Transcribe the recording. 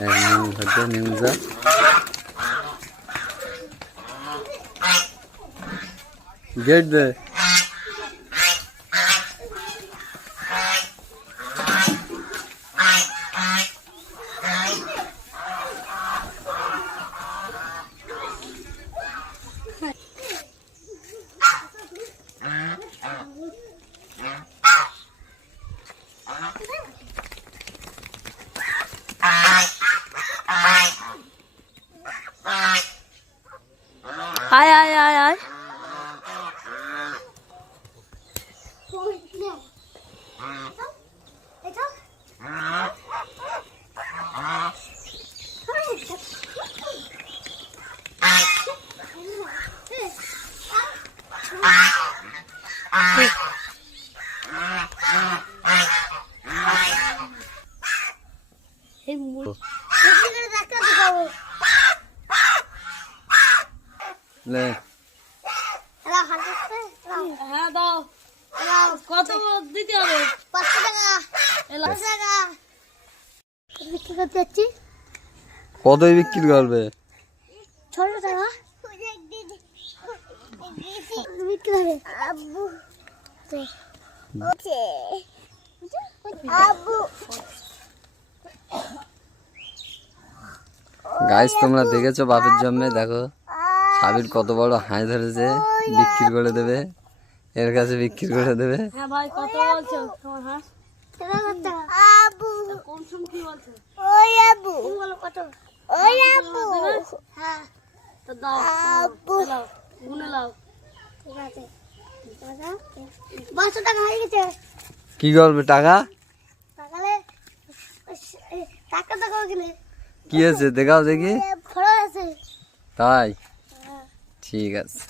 হচ্ছে নিউজা গেট দে আয় আয় আয় আয় লে হ্যাঁ দাও কত দিতে হবে 500 টাকা 500 টাকা বিক্রি করতে যাচ্ছি কতই বিক্রি করবে 600 টাকা বিক্রি হবে আব্বু ওকে আব্বু গাইস তোমরা দেখেছো বাপের জন্মে দেখো সাবির কত বড় হাঁস ধরেছে বিক্রি করে দেবে এর কাছে বিক্রি করে দেবে হ্যাঁ ভাই কত বলছো তোমার হাঁস আব্বু কোন সম কি বলছো ওই আব্বু বলো কত ওই আব্বু দেবে? হ্যাঁ তো দাও আব্বু দাও গুনে লাও ঠিক আছে 500 টাকা হয়ে গেছে কি করবে টাকা টাকালে টাকা টাকা গেলে কি আছে দেখাও দেখি খরচ আছে তাই ঠিক আছে